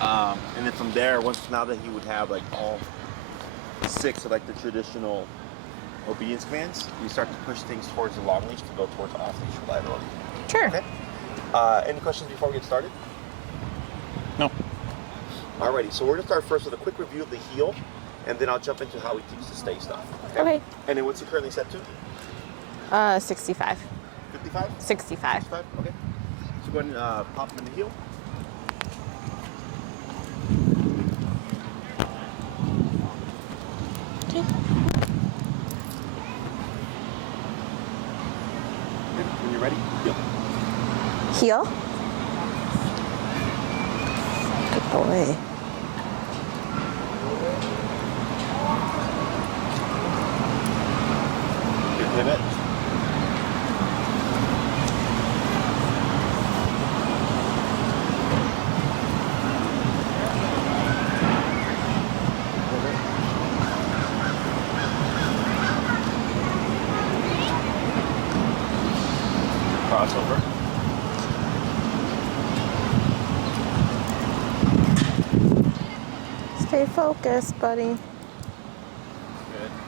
And then from there, now that he would have like all 6 of like the traditional obedience commands, you start to push things towards the long leash to go towards off leash reliability. Sure. Okay. Any questions before we get started? No. Alrighty, so we're gonna start first with a quick review of the heel, and then I'll jump into how we teach the stay stuff. Okay. And then what's he currently set to? 65. 55? 65. 65? Okay. So go ahead and pop him in the heel. Okay. When you're ready, heel. Heel. Good boy. Good pivot. Crossover. Stay focused, buddy. Good.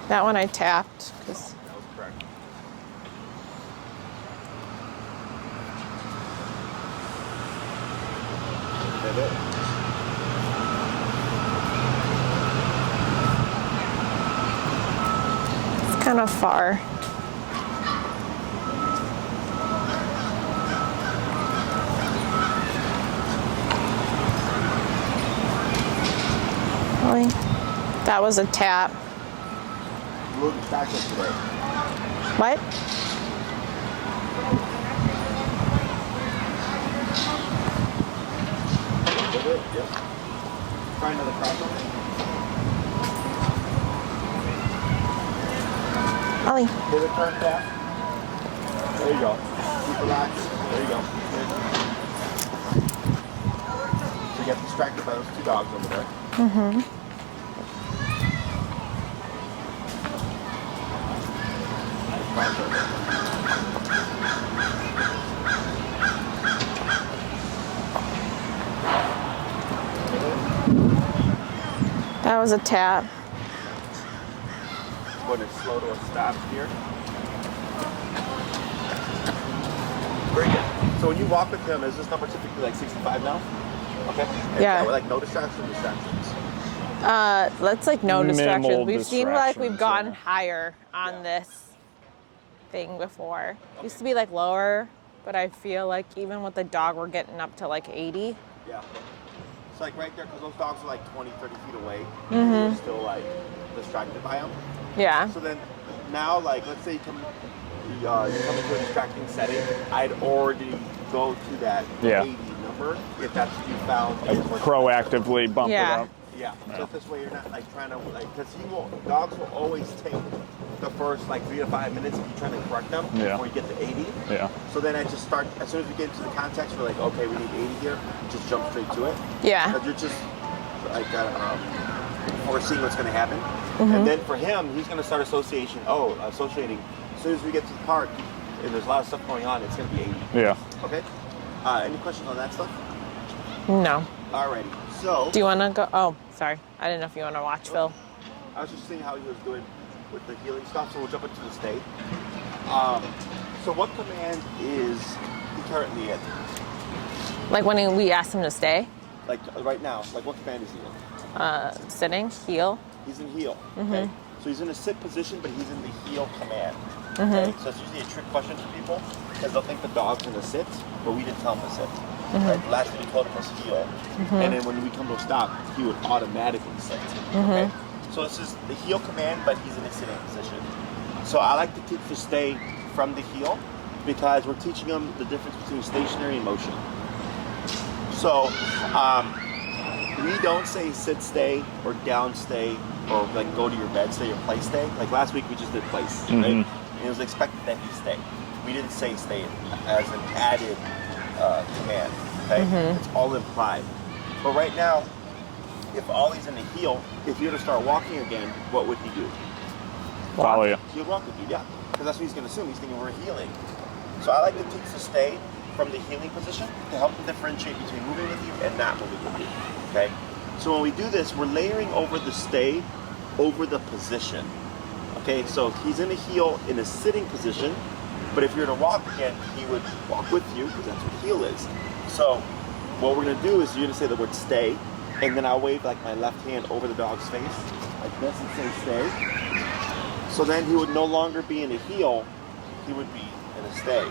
That one I tapped because That was correct. Pivot. it's kind of far. Really? That was a tap. You will be back up today. What? Pivot. Yep. Try another crossover. Ollie. Pivot, turn, tap. There you go. Keep relaxed. There you go. Good. So you get distracted by those 2 dogs over there. Mm-hmm. That was a tap. Going to slow to a stop here. Very good. So when you walk with him, is this number typically like 65 now? Okay. And Yeah. Like no distractions. Let's like no Minimal distractions. We've seen like we've distractions, gone yeah. higher on Yeah. this thing before. Used to be like lower, but I feel like even with the dog, we're getting up to like 80. Yeah. It's like right there, because those dogs are like 20, 30 feet away. Mm-hmm. You're still like distracted by them. Yeah. So then now, like, let's say you come into a distracting setting, I'd already go to that Yeah. 80 number if that's what you found. Like proactively bump Yeah. it up. Yeah. So this way you're not like trying to like, because dogs will always take the first like 3 to 5 minutes if you're trying to correct them Yeah. before you get to 80. Yeah. So then I just start, as soon as we get into the context, we're like, okay, we need 80 here, just jump straight to it. Yeah. Because you're just like foreseeing what's going to happen. Mm-hmm. And then for him, he's going to start associating. As soon as we get to the park, and there's a lot of stuff going on, it's going to be 80. Yeah. Okay? Any questions on that stuff? No. Alrighty. So, Do you want to go? Oh, sorry. I didn't know if you want to watch Phil. I was just seeing how he was doing with the healing stuff, so we'll jump into the stay. So what command is he currently in? Like when we asked him to stay, Like right now, like what command is he in? sitting, heel. He's in heel. Mm-hmm. Okay. So he's in a sit position, but he's in the heel command. Mm-hmm. Okay. So it's usually a trick question for people because they'll think the dog's in a sit, but we didn't tell him to sit. Mm-hmm. Right? The last thing we told him was heel, and then when we come to a stop, he would automatically sit. Okay. So this is the heel command, but he's in a sitting position. So I like to teach the stay from the heel because we're teaching them the difference between stationary and motion. So we don't say sit stay or down stay or like go to your bed stay or play stay. Like last week we just did place, right? And it was expected that he stay. We didn't say stay as an added command, okay? It's all implied. But right now, if Ollie's in the heel, if you were to start walking again, what would he do? Follow you. He would walk with you, yeah. Because that's what he's going to assume. He's thinking we're healing. So I like to teach the stay from the healing position to help them differentiate between moving with you and not moving with you, okay? So when we do this, we're layering over the stay over the position, okay? So he's in a heel in a sitting position, but if you're to walk again, he would walk with you because that's what heel is. So what we're gonna do is you're gonna say the word stay, and then I'll wave like my left hand over the dog's face, like this, and say stay. So then he would no longer be in a heel, he would be in a stay,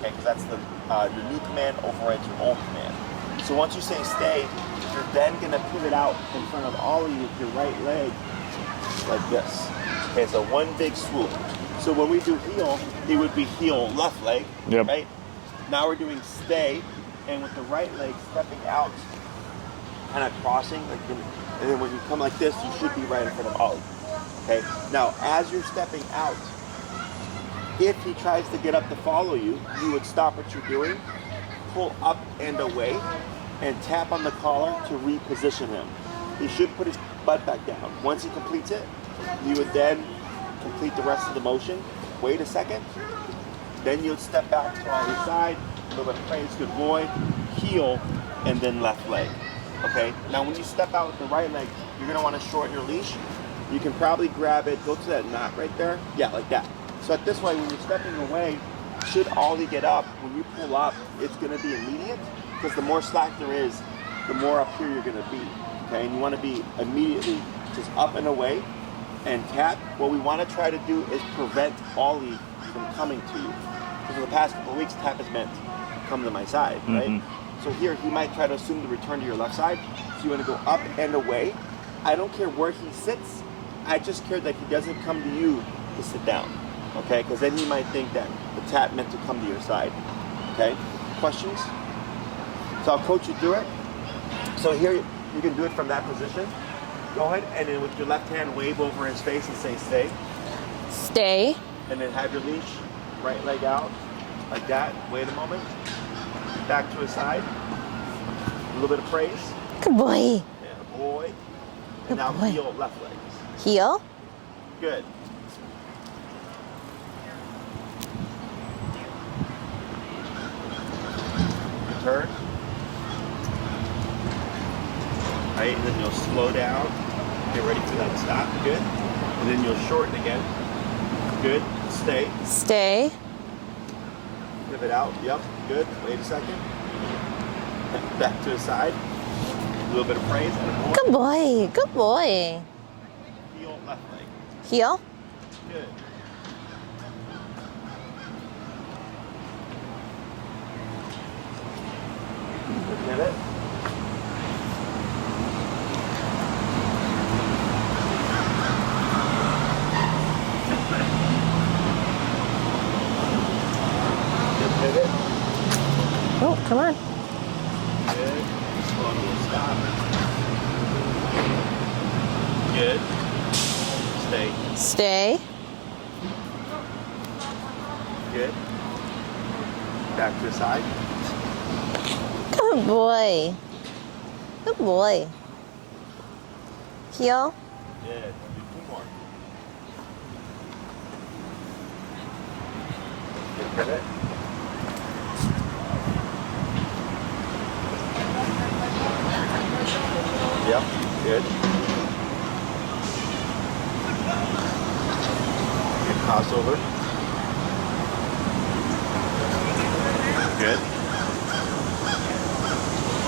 okay? Because that's your new command overrides your old command. So once you say stay, you're then gonna pivot out in front of Ollie with your right leg, like this. Okay, so one big swoop. So when we do heel, he would be heel left leg, Yep. right? Now we're doing stay, and with the right leg stepping out, kind of crossing, like, and then when you come like this, you should be right in front of Ollie. Okay. Now, as you're stepping out, if he tries to get up to follow you, you would stop what you're doing, pull up and away, and tap on the collar to reposition him. He should put his butt back down. Once he completes it, you would then complete the rest of the motion. Wait a second. Then you'll step back to Ollie's side, a little bit of praise, good boy, heel, and then left leg. Okay? Now when you step out with the right leg, you're gonna wanna shorten your leash. You can probably grab it, go to that knot right there. Yeah, like that. So at this way, when you're stepping away, should Ollie get up, when you pull up, it's gonna be immediate, because the more slack there is, the more up here you're gonna be, okay? And you wanna be immediately just up and away and tap. What we wanna try to do is prevent Ollie from coming to you. Because for the past couple of weeks, tap has meant come to my side, right? So here, he might try to assume to return to your left side. So you wanna go up and away. I don't care where he sits, I just care that he doesn't come to you to sit down, okay? Because then he might think that the tap meant to come to your side, okay? Questions? So I'll coach you through it. So here, you can do it from that position. Go ahead, and then with your left hand, wave over his face and say stay. Stay. And then have your leash, right leg out, like that. Wait a moment. Back to his side. A little bit of praise. Good boy. Yeah, boy. And now boy. heel left leg. Heel. Good. Turn. Right, and then you'll slow down. Get ready for that stop. Good. And then you'll shorten again. Good. Stay. Stay. Pivot out. Yep. Good. Wait a second. Back to the side. A little bit of praise and a more. Good boy. Good boy. Heel left leg. Heel. Good. Pivot. Good pivot. Oh, come on. Good. Slow to stop. Good. Stay. Stay. Good. Back to the side. Good boy. Good boy. Heel. Good. Do two more. Good pivot. Yep. Good. Good crossover. Good.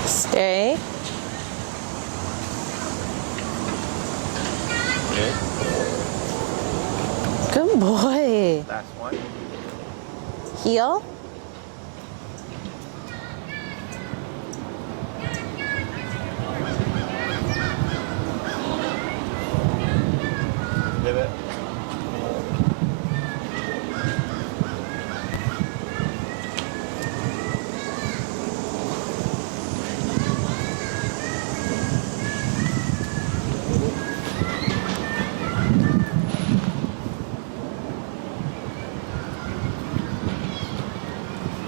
Stay. Good. Good boy. Last one. Heel. Pivot.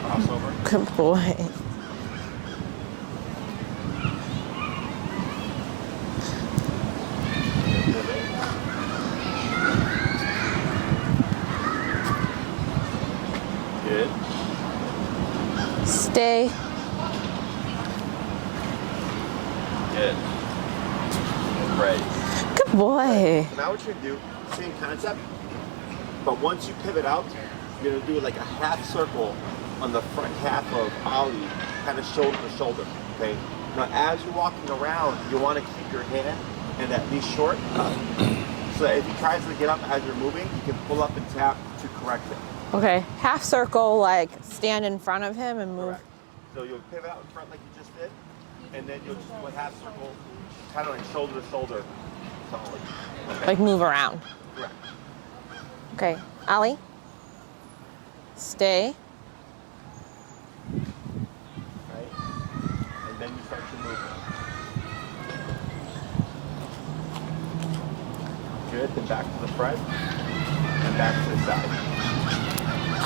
Crossover. Good boy. Pivot. Good. Stay. Good. Right. Good boy. So now what you're gonna do, same concept, but once you pivot out, you're gonna do like a half circle on the front half of Ollie, kind of shoulder to shoulder, okay? Now as you're walking around, you wanna keep your hand and that leash short, so that if he tries to get up as you're moving, you can pull up and tap to correct it. Okay, half circle, like stand in front of him and move. Correct. So you'll pivot out in front like you just did, and then you'll just do a half circle, kind of like shoulder to shoulder. Okay. Like move around. Correct. Okay, Ollie. Stay. Right? And then you start to move. Good, then back to the front, and back to the side.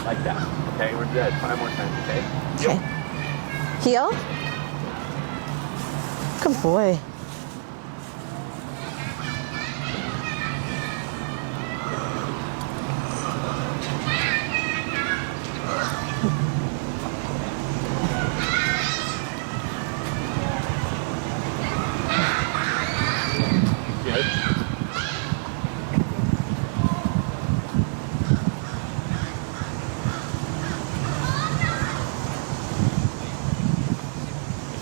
Like that. Okay, we're good. 5 more times, okay? Okay. Heel. Good boy. Good.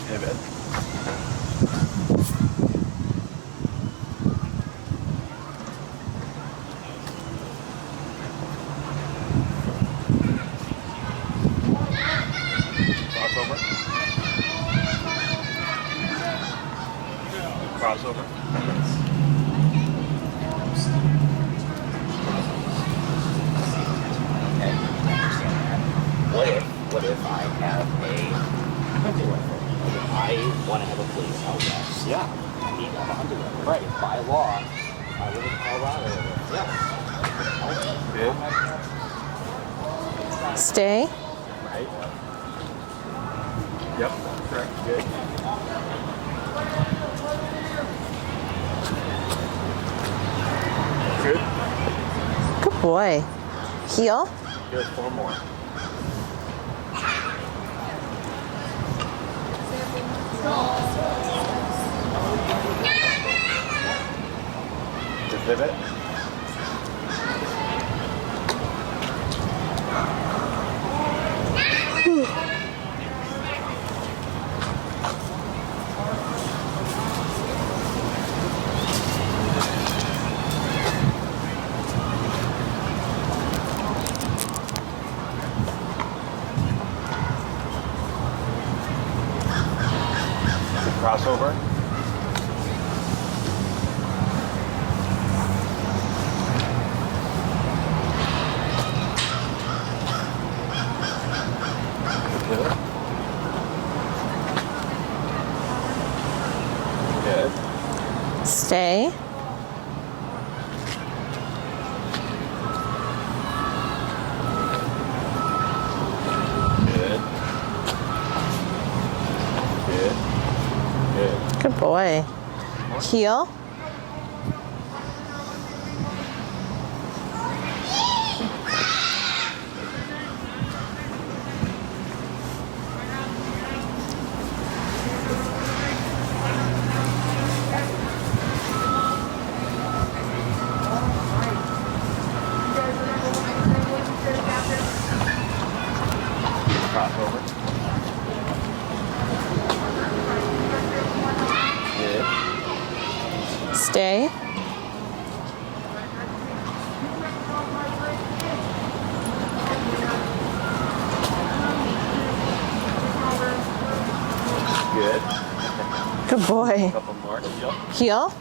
Pivot. Crossover. Crossover. What if I have a hunting rifle? Like if I want to have a place out west, Yeah. I need to have a hunting rifle. Right. If by law, I live in Colorado. Yeah. Good. Stay. Right. Yep. Correct. Good. Good. Good boy. Heel. Good. 4 more. To pivot. Crossover. Pivot. Good. Stay. Good. Good. Good. Good boy. Heel. Crossover. Good. Stay. Good. Good boy. Couple more. Yep. Heel.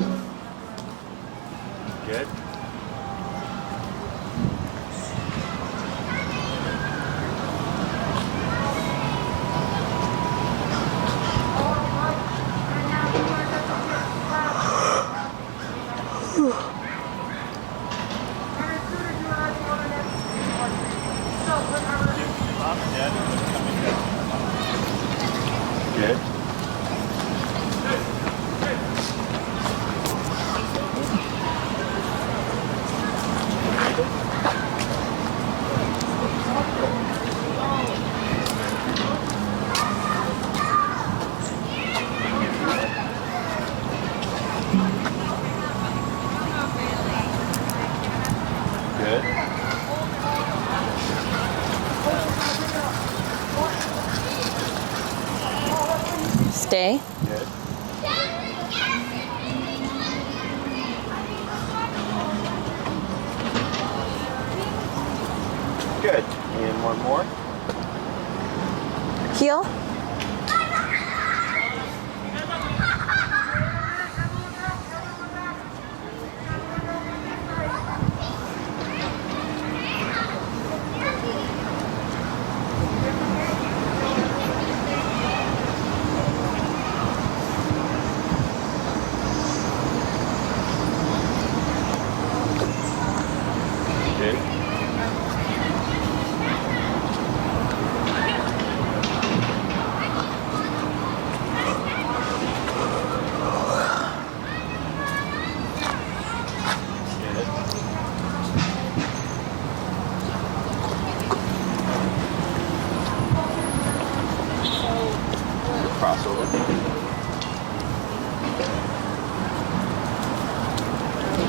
Good. Good. Stay. Good. Good. And one more. Heel. Good. Crossover.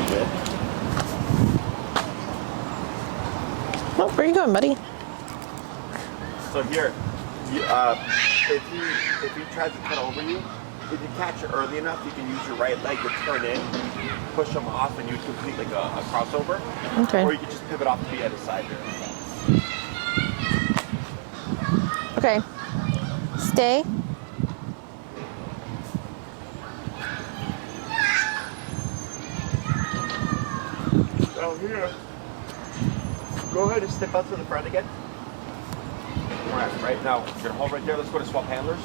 Good. Oh, where are you going, buddy? So here, if he tries to cut over you, if you catch it early enough, you can use your right leg to turn in, push him off, and you complete like a crossover. Okay. Or you can just pivot off to be at his side here. Okay. Stay. Down here. Go ahead and step out to the front again. Right now, you're gonna hold right there. Let's go to swap handlers.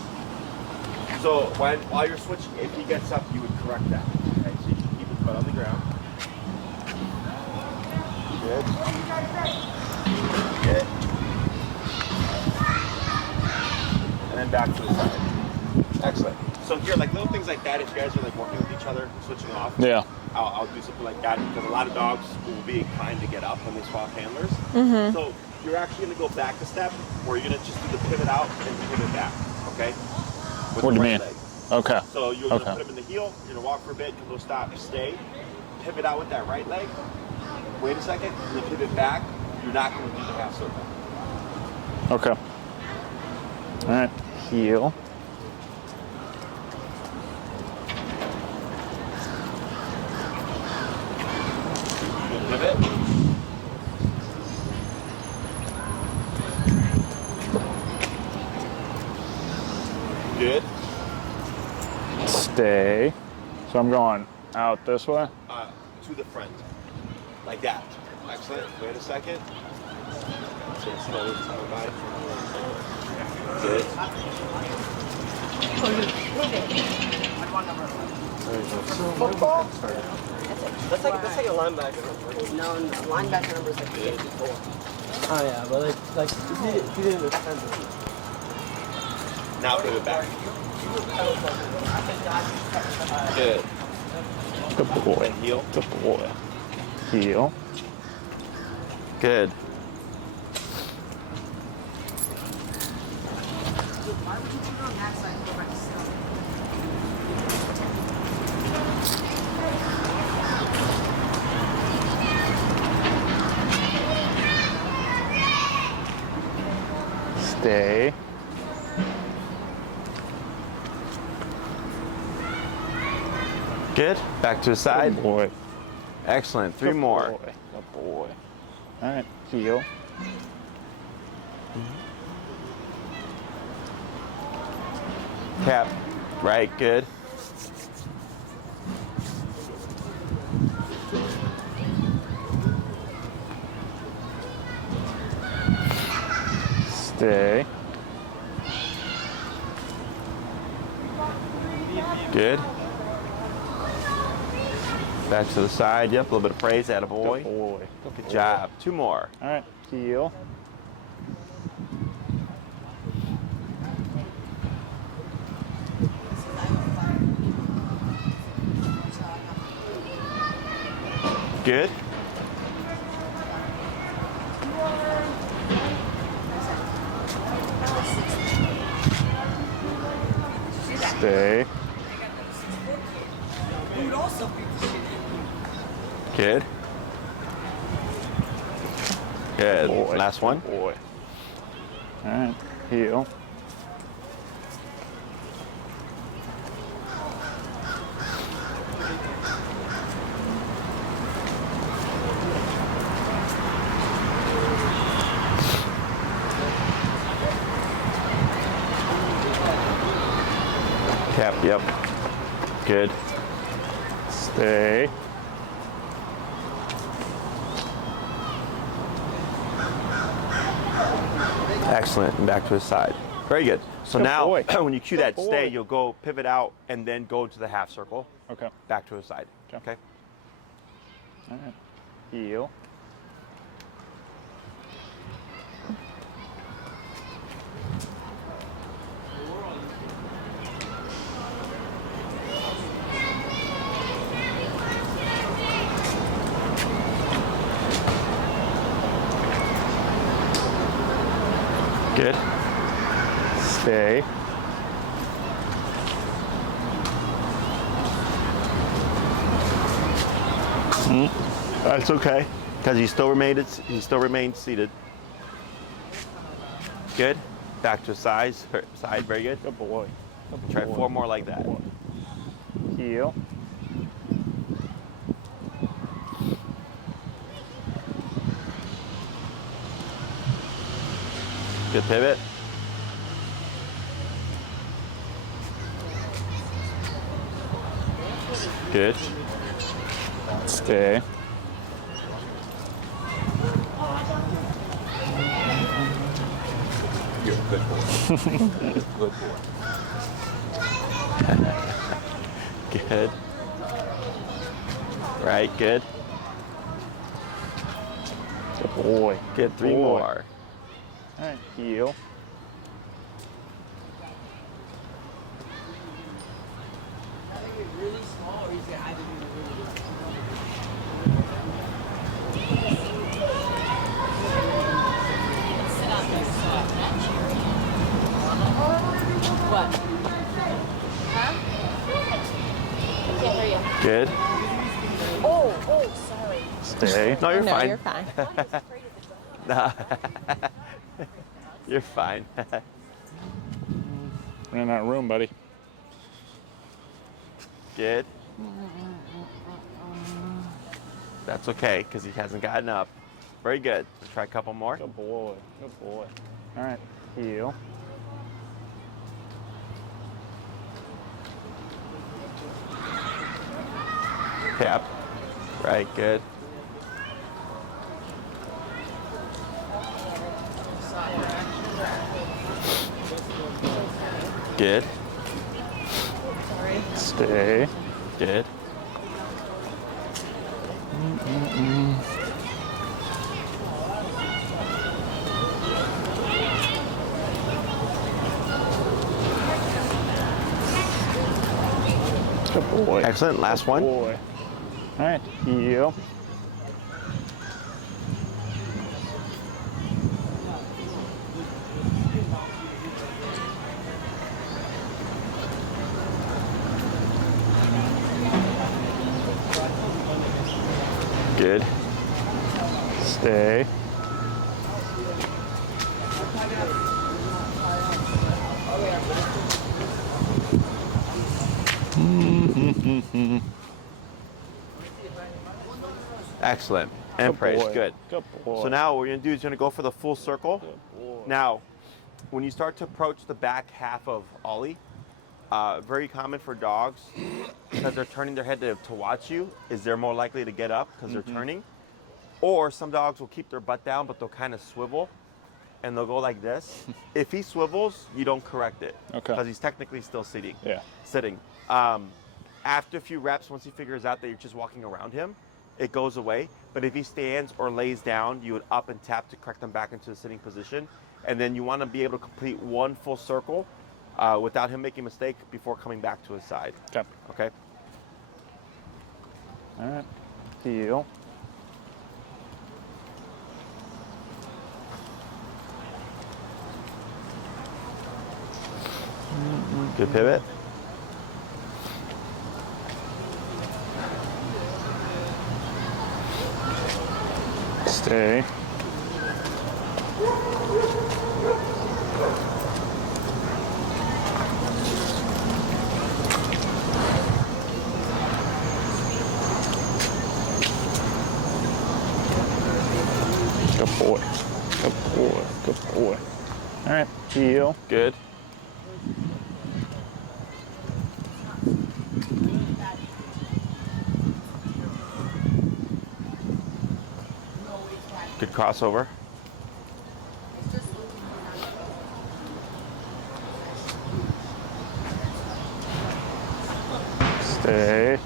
So while you're switching, if he gets up, you would correct that. Okay, so you can keep his butt on the ground. Good. Good. And then back to the side. Excellent. So here, like little things like that, if you guys are like working with each other, switching off. Yeah. I'll do something like that because a lot of dogs will be inclined to get up when they swap handlers. So you're actually going to go back a step, or you're going to just do the pivot out and pivot back, okay? With What the do you right mean? leg. Okay. So you're going to Okay. put him in the heel, you're going to walk for a bit, come to a stop, stay, pivot out with that right leg, wait a second, and then pivot back. You're not going to do the half circle. Okay. All right. Heel. Pivot. Good. Stay. So I'm going out this way. To the front. Like that. Excellent. Wait a second. So slow as time by. Good. Football? That's like a linebacker number. No, linebacker number is like 54. Oh yeah, but like if you didn't defend it. Now pivot back. Good. Good boy. And heel. Good boy. Heel. Good. Why would you put it on that side and go back to center? Stay. Good. Back to the side. Good boy. Excellent. Three Good more. Boy. Good boy. All right. Heel. Tap. Right. Good. Stay. Good. Back to the side. Yep. A little bit of praise. Atta Good boy. boy. Good job. Two more. All right. Heel. Good. Stay. Good. Good. Boy. Last one. Good boy. All right. Heel. Tap, yep. Good. Stay. Excellent. And back to his side. Very good. So Good now, boy. when you cue Good that boy. stay, you'll go pivot out and then go into the half circle. Okay. Back to his side. Okay. Okay. All right. Heel. Good. Stay. That's okay, because he still remains seated. Good. Back to side. Very good. Good boy. Good Try boy. 4 more like Good that. boy. Heel. Good pivot. Good. Stay. You're a good boy. Good boy. Good. Right, good. Good boy. Good. 3 boy. more. All right. Heel. Really small, or is it either really What? Huh? Can't hear you. Good. Oh, sorry. Stay. No, you're no, fine. you're fine. Nah. You're fine. We're in that room, buddy. Good. That's okay, because he hasn't gotten up. Very good. Let's try a couple more. Good boy. Good boy. All right. Heel. Tap. Right, good. Good. Stay. Good. Good boy. Excellent. Last one. Boy. All right. Heel. Good. Stay. Excellent. And Good praise. boy. Good. Good boy. So now what we're going to do is you're going to go for the full circle. Good boy. Now, when you start to approach the back half of Ollie, very common for dogs, because they're turning their head to watch you, is they're more likely to get up because they're turning. Or some dogs will keep their butt down, but they'll kind of swivel, and they'll go like this. If he swivels, you don't correct it. Okay. Because he's technically still sitting. Yeah. Sitting. After a few reps, once he figures out that you're just walking around him, it goes away. But if he stands or lays down, you would up and tap to correct him back into the sitting position. And then you want to be able to complete one full circle without him making a mistake before coming back to his side. Okay. Okay? All right. Heel. Good pivot. Stay. Good boy. Good boy. Good boy. All right. Heel. Good. Good crossover. Stay.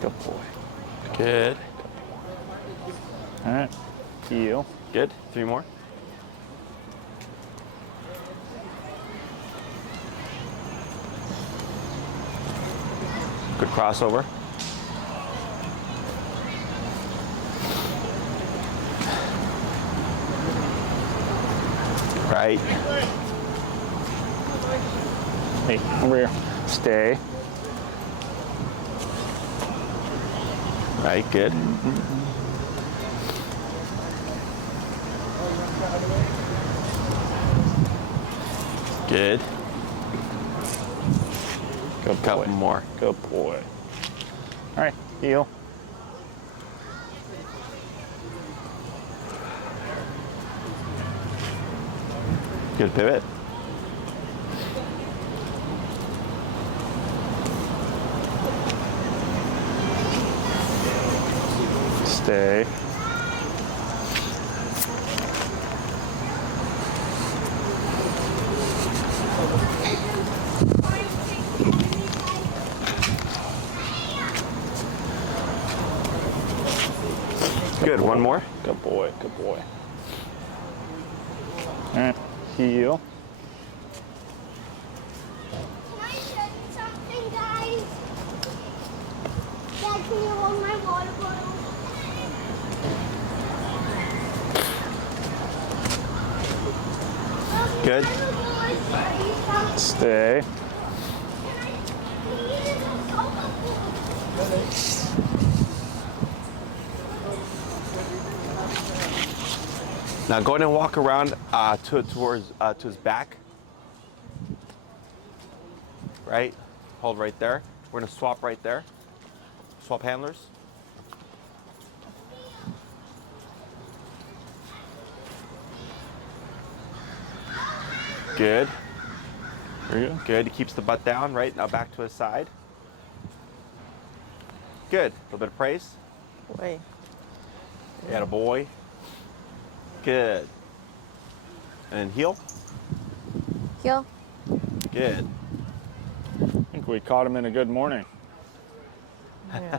Good boy. Good. All right. Heel. Good. 3 more. Good crossover. Right. Hey, over here. Stay. Right, good. Good. Good boy. Couple more. Good boy. All right, heel. Good pivot. Stay. Good, one more. Good boy, good boy. All right, heel. Can I show you something, guys? Dad, can you hold my water bottle? Good. Stay. Now go ahead and walk around towards to his back. Right? Hold right there. We're gonna swap right there. Swap handlers. Good. There you go. Good. He keeps the butt down, right? Now back to his side. Good. A little bit of praise. Boy. You had a boy. Good. And heel. Heel. Good. I think we caught him in a good morning. Yeah.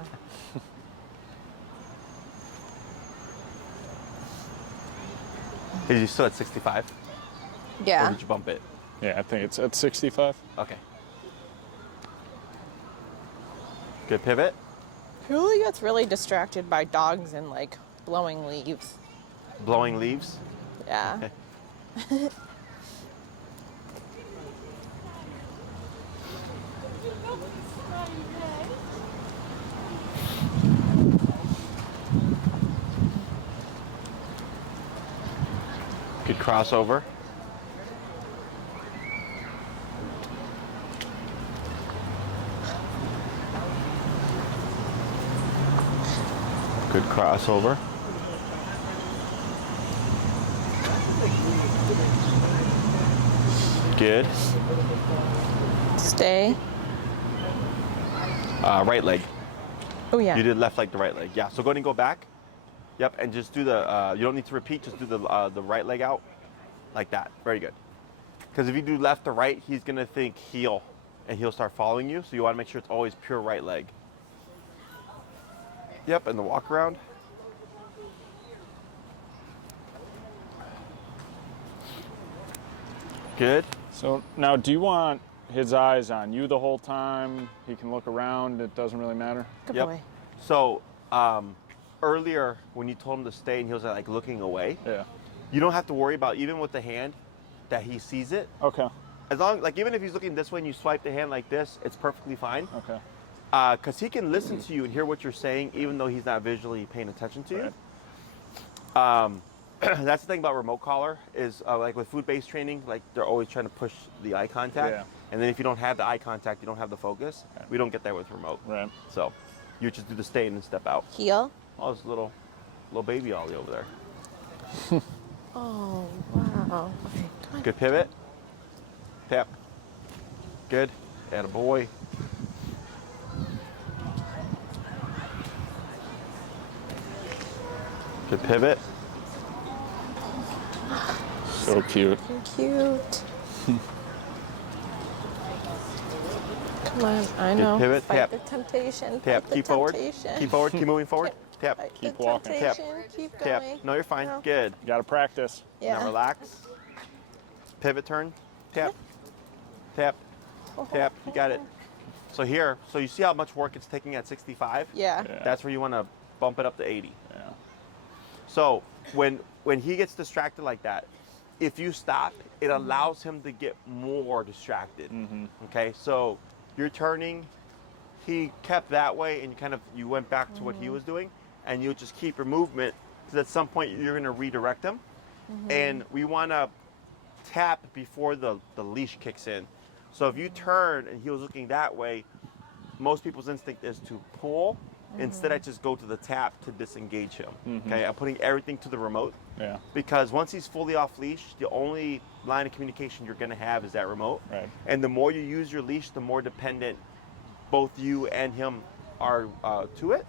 Is you still at 65? Or Yeah. did you bump it? Yeah, I think it's at 65. Okay. Good pivot. Who gets really distracted by dogs and like blowing leaves? Blowing leaves. Yeah. Good crossover. Good crossover. Good. Stay. Right leg. Oh yeah. You did left leg to right leg. Yeah. So go ahead and go back. Yep. And just do the. You don't need to repeat. Just do the right leg out, like that. Very good. Because if you do left to right, he's gonna think heel, and he'll start following you. So you want to make sure it's always pure right leg. Yep. And the walk around. Good. So now, do you want his eyes on you the whole time? He can look around. It doesn't really matter. Good Yep. boy. So earlier when you told him to stay and he was like looking away, Yeah. you don't have to worry about even with the hand that he sees it. Okay. As long like even if he's looking this way and you swipe the hand like this, it's perfectly fine. Okay. Because he can listen to you and hear what you're saying even though he's not visually paying attention to you. Right. That's the thing about remote collar is like with food-based training, like they're always trying to push the eye contact. Yeah. And then if you don't have the eye contact, you don't have the focus. Okay. We don't get that with remote. Right. So you just do the stay in and step out. Heel. Oh, there's a little baby Ollie over there. Oh, wow. Okay, come on. Good pivot. Tap. Good. Attaboy. Good pivot. So cute. Cute. Come on, I know. pivot, Fight tap. the temptation. Tap. Fight the Keep forward. temptation. Keep forward. Keep moving forward. Tap. Fight Keep the walking. Tap. temptation. Keep Tap. going. No, you're fine. No. Good. Got to practice. Yeah. Now relax. Pivot turn. Tap. Tap. Tap. You got it. So here, so you see how much work it's taking at 65? Yeah. Yeah. That's where you want to bump it up to 80. Yeah. So when he gets distracted like that, if you stop, it allows him to get more distracted. Okay, so you're turning, he kept that way, and you went back to what he was doing, and you just keep your movement, because at some point you're going to redirect him, and we want to tap before the leash kicks in. So if you turn and he was looking that way, most people's instinct is to pull. Instead, I just go to the tap to disengage him. Okay, I'm putting everything to the remote. Yeah. Because once he's fully off leash, the only line of communication you're going to have is that remote. Right. And the more you use your leash, the more dependent both you and him are to it.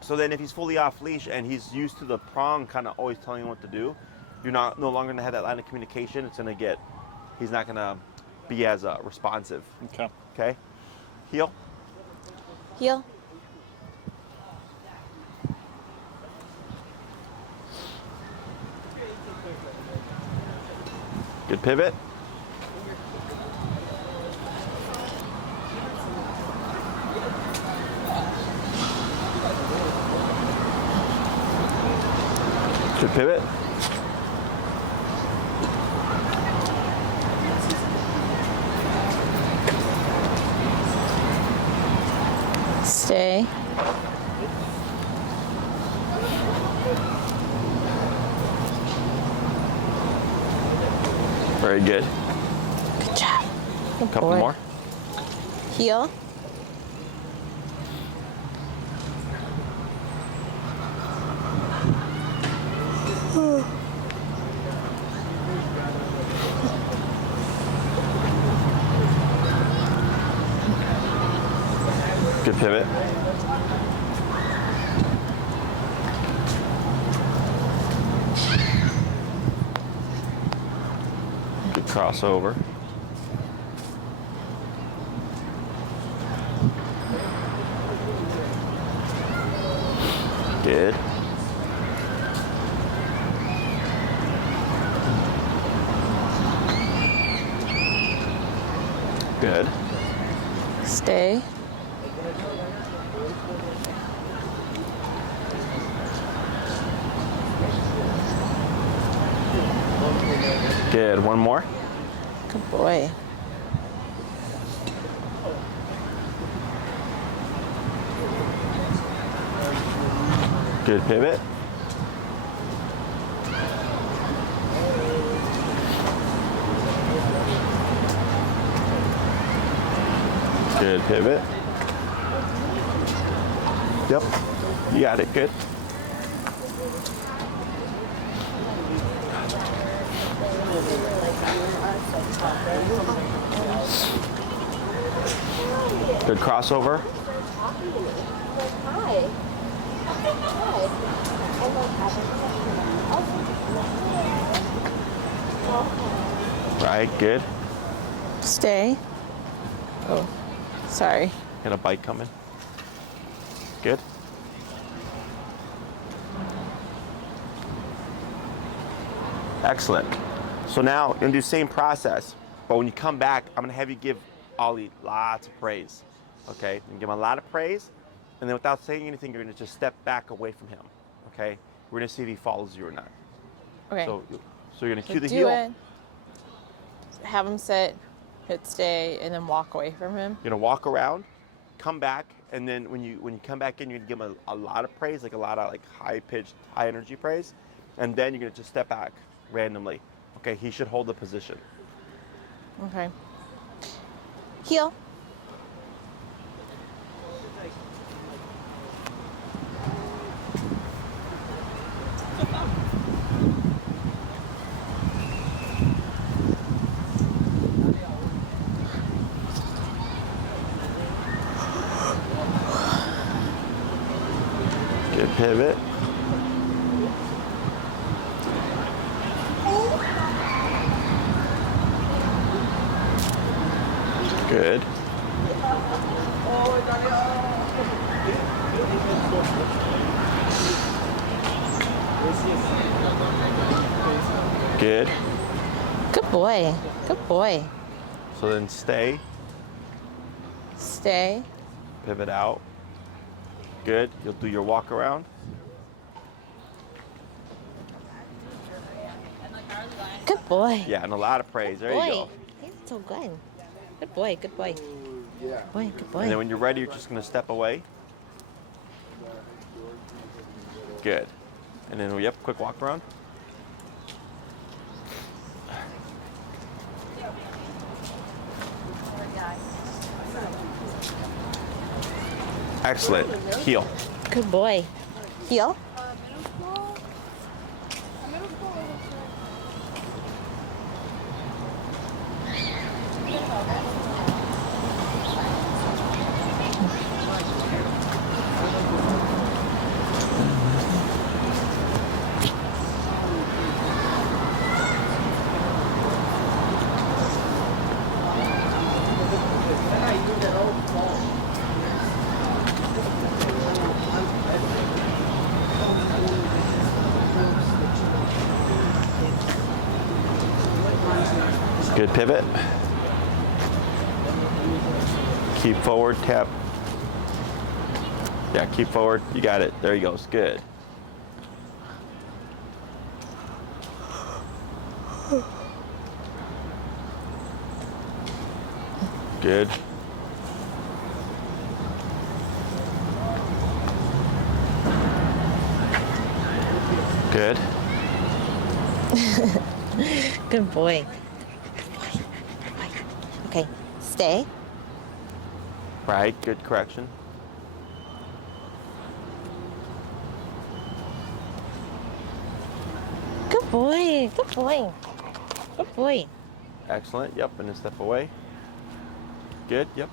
So then if he's fully off leash and he's used to the prong kind of always telling him what to do, you're no longer going to have that line of communication. He's not going to be as responsive. Okay. Okay? Heel. Heel. Good pivot. Good pivot. Stay. Very good. Good job. Good Couple boy. more. Heel. Good pivot. Good crossover. Good. Good. Stay. Good. One more. Good boy. Good pivot. Good pivot. Yep. You got it. Good. Good crossover. Right, good. Stay. Oh, sorry. Got a bite coming. Good. Excellent. So now you're gonna do the same process, but when you come back, I'm gonna have you give Ollie lots of praise. Okay? You give him a lot of praise, and then without saying anything, you're gonna just step back away from him. Okay? We're gonna see if he follows you or not. Okay. So you're gonna cue the do heel. it. Have him sit, hit stay, and then walk away from him. You're gonna walk around, come back, and then when you come back in, you're gonna give him a lot of praise, like a lot of like high-pitched, high-energy praise, and then you're gonna just step back randomly. Okay, he should hold the position. Okay. Heel. Pivot. Good. Good. Good boy. Good boy. So then stay, Stay. pivot out. Good. You'll do your walk around. Good boy. Yeah, and a lot of praise. There boy. you go. He's so good. Good boy. Good boy. Boy. Good boy. And then when you're ready, you're just gonna step away. Good. And then, yep, quick walk around. Excellent. Heel. Good boy. Heel. Good pivot. Keep forward, tap. Yeah, keep forward. You got it. There he goes. Good. Good. Good. Good boy. Okay. Stay. Right. Good correction. Good boy. Good boy. Good boy. Excellent. Yep. And then step away. Good. Yep.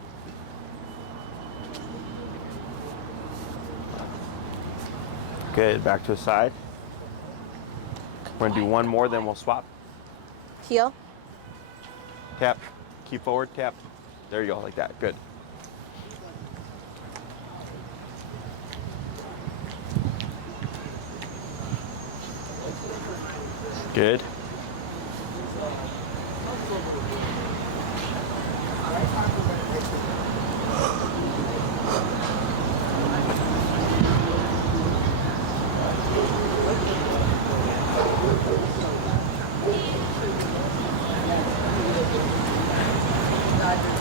Good. Back to the side. We're going to do one more, then we'll swap. Heel. Tap. Keep forward. Tap. There you go. Like that. Good. Good.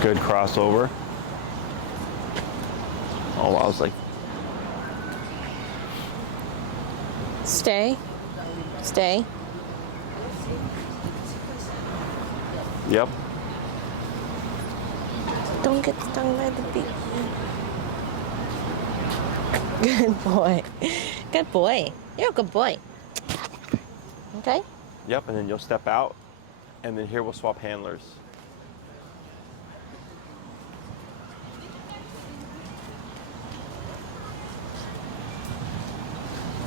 Good crossover. Oh, I was like, Stay. Stay. yep. Don't get stung by the bee. Good boy. Good boy. You're a good boy. Okay? Yep, and then you'll step out, and then here we'll swap handlers.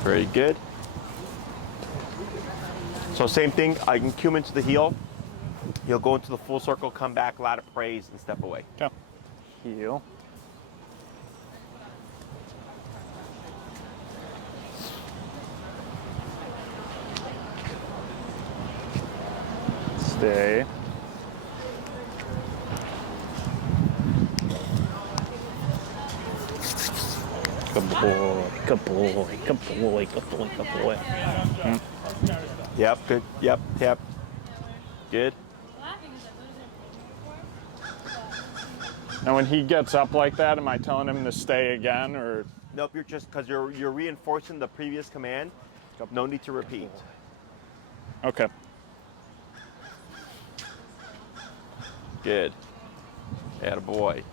Very good. So same thing, I can cue him into the heel. He'll go into the full circle, come back, a lot of praise, and step away. Okay. Heel. Stay. Good boy, good boy, good boy, good boy, good boy. Yep, good. Yep, tap. Good. Now when he gets up like that, am I telling him to stay again or? Nope, you're just, because you're reinforcing the previous command. No need to repeat. Okay. Good. Attaboy.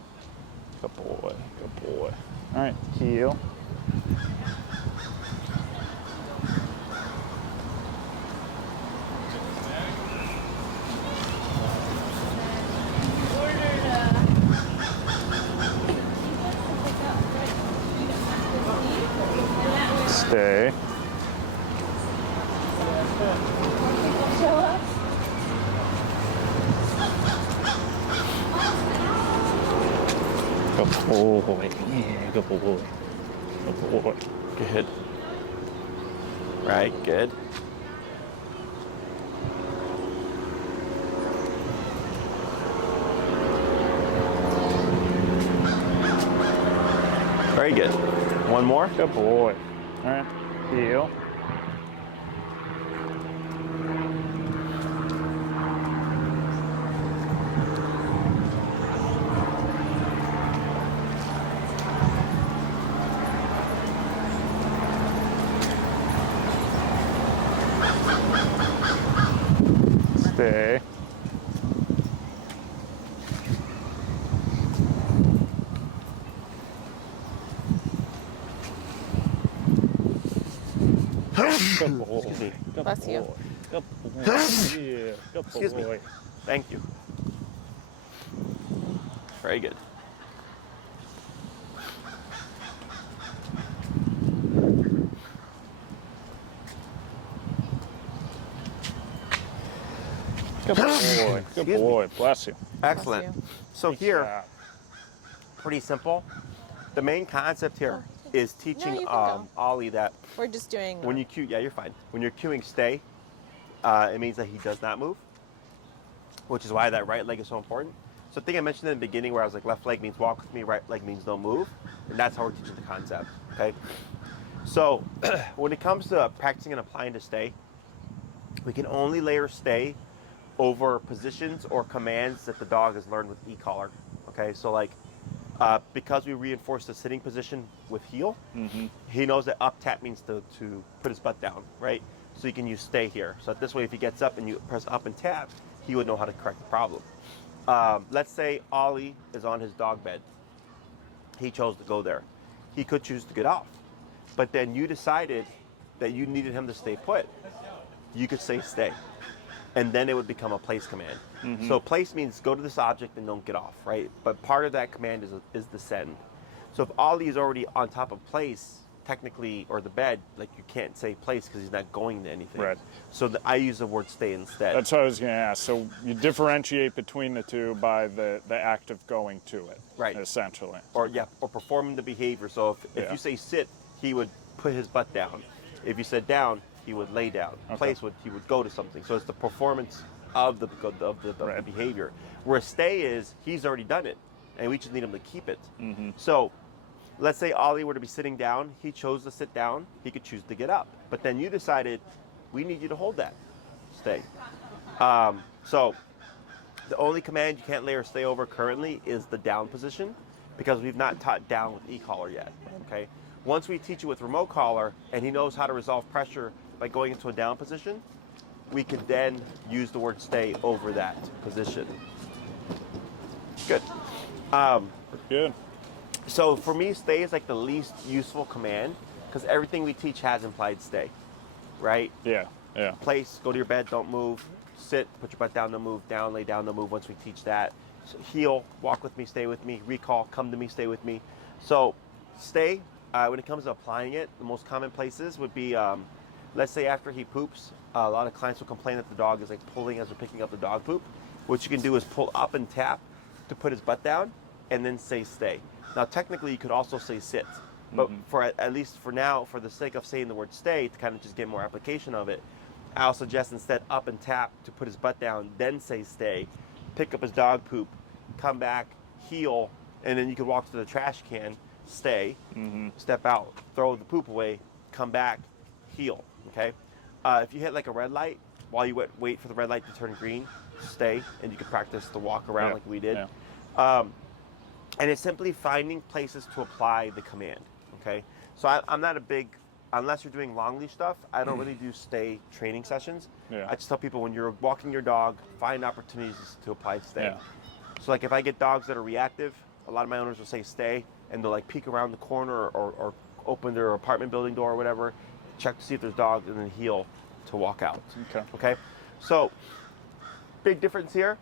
Good boy, good boy. All right, heel. Stay. Good boy. Yeah, good boy. Good boy. Good. Right, good. Very good. One more. Good boy. All right. Heel. Stay. Good boy. Excuse me. Good Bless boy. you. Good boy. Yeah. Good Excuse me. boy. Thank you. Very good. Good boy. Good Excuse me. boy. Bless you. Excellent. you. So Good here, job. pretty simple. The main concept here is teaching you can go. Ollie that We're just doing. when you cue, yeah, you're fine. When you're cueing stay, it means that he does not move, which is why that right leg is so important. So I think I mentioned in the beginning where I was like, left leg means walk with me, right leg means don't move. And that's how we're teaching the concept, okay? So when it comes to practicing and applying to stay, we can only layer stay over positions or commands that the dog has learned with e-collar, okay? So like, because we reinforce the sitting position with heel, he knows that up tap means to put his butt down, right? So you can use stay here. So this way, if he gets up and you press up and tap, he would know how to correct the problem. Let's say Ollie is on his dog bed. He chose to go there. He could choose to get off. But then you decided that you needed him to stay put. You could say stay. And then it would become a place command. So place means go to this object and don't get off, right? But part of that command is descend. So if Ollie is already on top of place, technically, or the bed, like you can't say place because he's not going to anything. Right. So I use the word stay instead. That's what I was going to ask. So you differentiate between the two by the act of going to it, Right. essentially. or performing the behavior. So if Yeah. you say sit, he would put his butt down. If you said down, he would lay down. Okay. Place he would go to something. So it's the performance of the Right. behavior. Where stay is he's already done it, and we just need him to keep it. Mm-hmm. So let's say Ollie were to be sitting down. He chose to sit down. He could choose to get up. But then you decided, we need you to hold that. Stay. So the only command you can't layer stay over currently is the down position, because we've not taught down with e-collar yet, okay? Once we teach it with remote collar and he knows how to resolve pressure by going into a down position, we could then use the word stay over that position. Good. Good. So for me, stay is like the least useful command because everything we teach has implied stay, right? Yeah. Yeah. Place, go to your bed, don't move. Sit, put your butt down, don't move. Down, lay down, don't move once we teach that. So heel, walk with me, stay with me. Recall, come to me, stay with me. So stay, when it comes to applying it, the most common places would be, let's say after he poops, a lot of clients will complain that the dog is like pulling as we're picking up the dog poop. What you can do is pull up and tap to put his butt down and then say stay. Now technically you could also say sit, but for at least for now, for the sake of saying the word stay, to kind of just get more application of it, I'll suggest instead up and tap to put his butt down, then say stay, pick up his dog poop, come back, heel, and then you can walk to the trash can, stay, step out, throw the poop away, come back, heel, okay? If you hit like a red light, while you wait for the red light to turn green, stay, and you can practice the walk around like we did. Yeah. And it's simply finding places to apply the command, okay? So I'm not a big, unless you're doing long leash stuff, I don't really do stay training sessions. Yeah. I just tell people when you're walking your dog, find opportunities to apply stay. Yeah. So like if I get dogs that are reactive, a lot of my owners will say stay, and they'll like peek around the corner or open their apartment building door or whatever, check to see if there's dogs, and then heel to walk out. Okay? So big difference here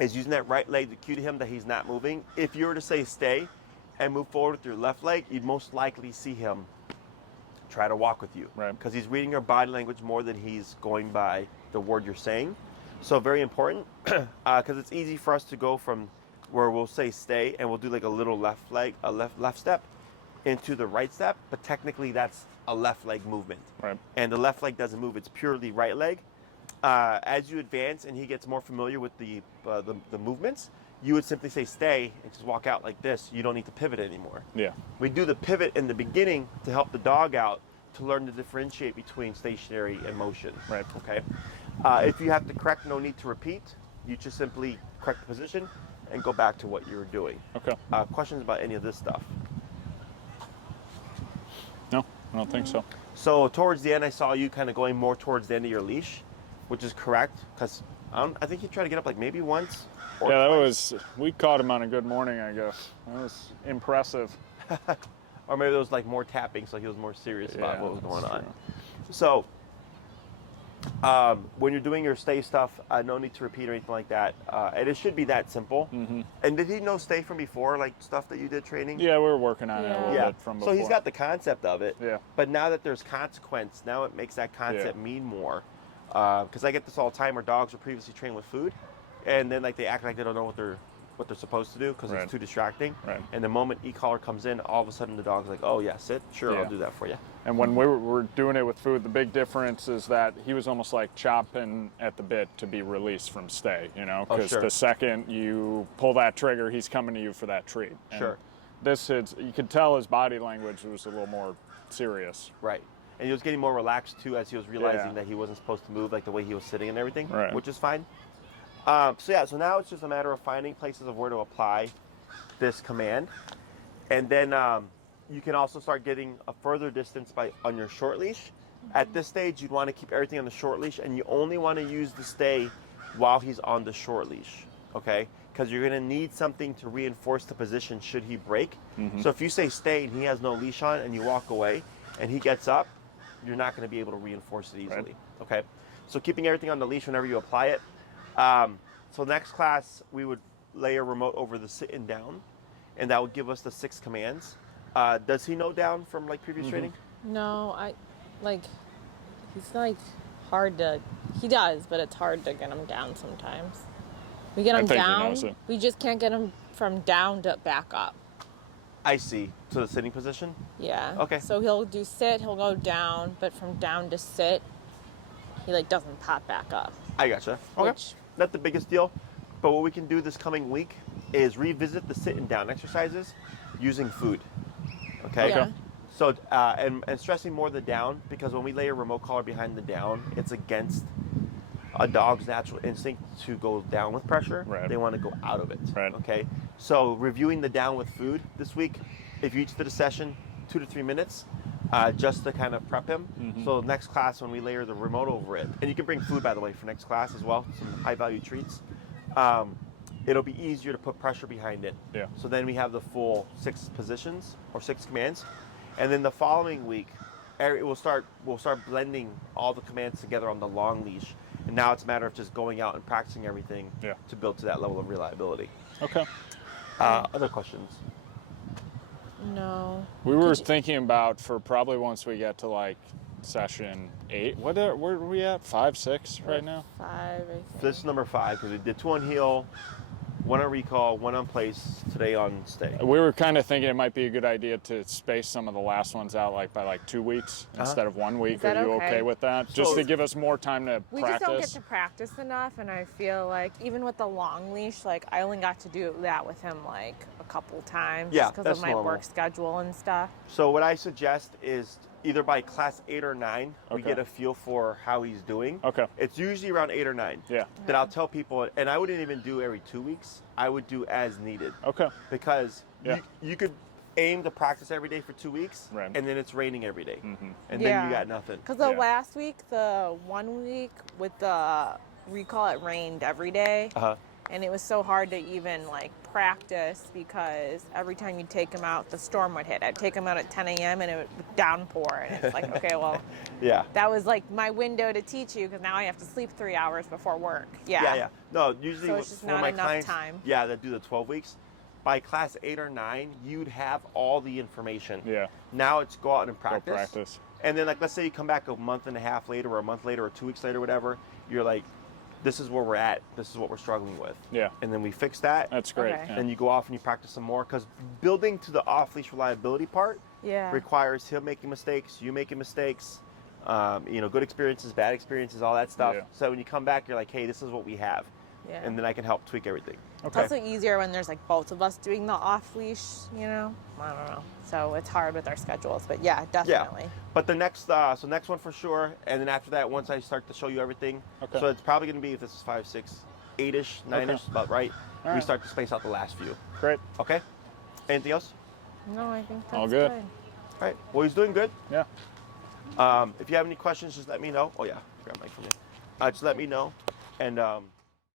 is using that right leg to cue to him that he's not moving. If you were to say stay and move forward with your left leg, you'd most likely see him try to walk with you. Right. Because he's reading your body language more than he's going by the word you're saying. So very important, because it's easy for us to go from where we'll say stay and we'll do like a little left leg, a left step into the right step, but technically that's a left leg movement. Right. And the left leg doesn't move, it's purely right leg. As you advance and he gets more familiar with the movements, you would simply say stay and just walk out like this. You don't need to pivot anymore. Yeah. We do the pivot in the beginning to help the dog out to learn to differentiate between stationary and motion. Right. Okay. If you have to correct, no need to repeat. You just simply correct the position and go back to what you were doing. Okay. Questions about any of this stuff? No, I don't think so. So towards the end, I saw you kind of going more towards the end of your leash, which is correct, because I think you tried to get up like maybe once. Or Yeah, that twice. we caught him on a good morning, I guess. That was impressive. Or maybe it was like more tapping, so he was more serious about Yeah, what was going that's on. true. So when you're doing your stay stuff, no need to repeat or anything like that. And it should be that simple. Mm-hmm. And did he know stay from before, like stuff that you did training? Yeah, we were working on it a little Yeah. bit from before. So he's got the concept of it. Yeah. But now that there's consequence, now it makes that concept mean more. Because I get this all the time where dogs were previously trained with food, and then like they act like they don't know what they're supposed to do because Right. it's too distracting. Right. And the moment e-collar comes in, all of a sudden the dog's like, oh yeah, sit, sure, Yeah. I'll do that for you. And when we were doing it with food, the big difference is that he was almost like chopping at the bit to be released from stay, you know? Oh, Because sure. the second you pull that trigger, he's coming to you for that treat. And Sure. you could tell his body language was a little more serious. Right. And he was getting more relaxed too as he was realizing Yeah. that he wasn't supposed to move like the way he was sitting and everything, Right. which is fine. So now it's just a matter of finding places of where to apply this command. And then you can also start getting a further distance on your short leash. At this stage, you'd want to keep everything on the short leash, and you only want to use the stay while he's on the short leash, okay? Because you're going to need something to reinforce the position should he break. Mm-hmm. So if you say stay and he has no leash on and you walk away and he gets up, you're not going to be able to reinforce it easily, okay? So keeping everything on the leash whenever you apply it. So next class, we would lay a remote over the sit and down, and that would give us the 6 commands. Does he know down from like previous training? No, he's like hard to, he does, but it's hard to get him down sometimes. We get I him think he down, knows it. we just can't get him from down to back up. I see. To the sitting position? Yeah. Okay. So he'll do sit, he'll go down, but from down to sit, he like doesn't pop back up. I gotcha. Okay. Which- Not the biggest deal, but what we can do this coming week is revisit the sit and down exercises using food. Okay? Yeah. So, and stressing more the down, because when we lay a remote collar behind the down, it's against a dog's natural instinct to go down with pressure. Right. They want to go out of it. Right. Okay? So reviewing the down with food this week, if you each did a session, 2 to 3 minutes, just to kind of prep him. Mm-hmm. So next class when we layer the remote over it, and you can bring food by the way for next class as well, some high value treats. It'll be easier to put pressure behind it. Yeah. So then we have the full 6 positions or 6 commands, and then the following week, we'll start blending all the commands together on the long leash, and now it's a matter of just going out and practicing everything to build to that level of reliability. Okay. Other questions? No. We were thinking about for probably once we get to like session 8. Where are we at? 5, 6 right now? 5, I think. This is number 5 because we did 2 on heel, 1 on recall, 1 on place, today on stay. We were kind of thinking it might be a good idea to space some of the last ones out by 2 weeks instead of 1 week. Is that Are you okay? okay with that? Just So- to give us more time to We practice. just don't get to practice enough, and I feel like even with the long leash, like I only got to do that with him like a couple times Yeah, just because that's of my normal. work schedule and stuff. So what I suggest is either by class 8 or 9, we Okay. get a feel for how he's doing. Okay. It's usually around 8 or 9. Yeah. That I'll tell people, and I wouldn't even do every 2 weeks. I would do as needed. Okay. Because Yeah. you could aim to practice every day for 2 weeks, Right. and then it's raining every day. Mm-hmm. And then you got nothing. Because the Yeah. last week, the 1 week with the recall, it rained every day. Uh-huh. And it was so hard to even like practice because every time you'd take him out, the storm would hit. I'd take him out at 10 a.m. and it would downpour. And it's like, okay, well, Yeah. that was like my window to teach you because now I have to sleep 3 hours before work. Yeah. Yeah. No, usually So it's just for not my enough clients, time. yeah, that do the 12 weeks. By class 8 or 9, you'd have all the information. Yeah. Now it's go out and Go practice. practice. And then like let's say you come back a month and a half later or a month later or 2 weeks later, whatever, you're like, this is where we're at. This is what we're struggling with. Yeah. And then we fix that. That's great. Okay. Yeah. Then you go off and you practice some more because building to the off-leash reliability part Yeah. requires him making mistakes, you making mistakes, good experiences, bad experiences, all that stuff. Yeah. So when you come back, you're like, hey, this is what we have. Yeah. And then I can help tweak everything. It's Okay. also easier when there's like both of us doing the off leash, I don't know. So it's hard with our schedules, but yeah, definitely. Yeah. But the next, next one for sure. And then after that, once I start to show you everything, Okay. so it's probably going to be, if this is 5, 6, 8-ish, 9-ish, about right. All We right. start to space out the last few. Great. Okay? Anything else? No, I think that's All good. All right. Well, he's doing good. Yeah. If you have any questions, just let me know. Oh, yeah. Grab my mic from you. Just let me know. And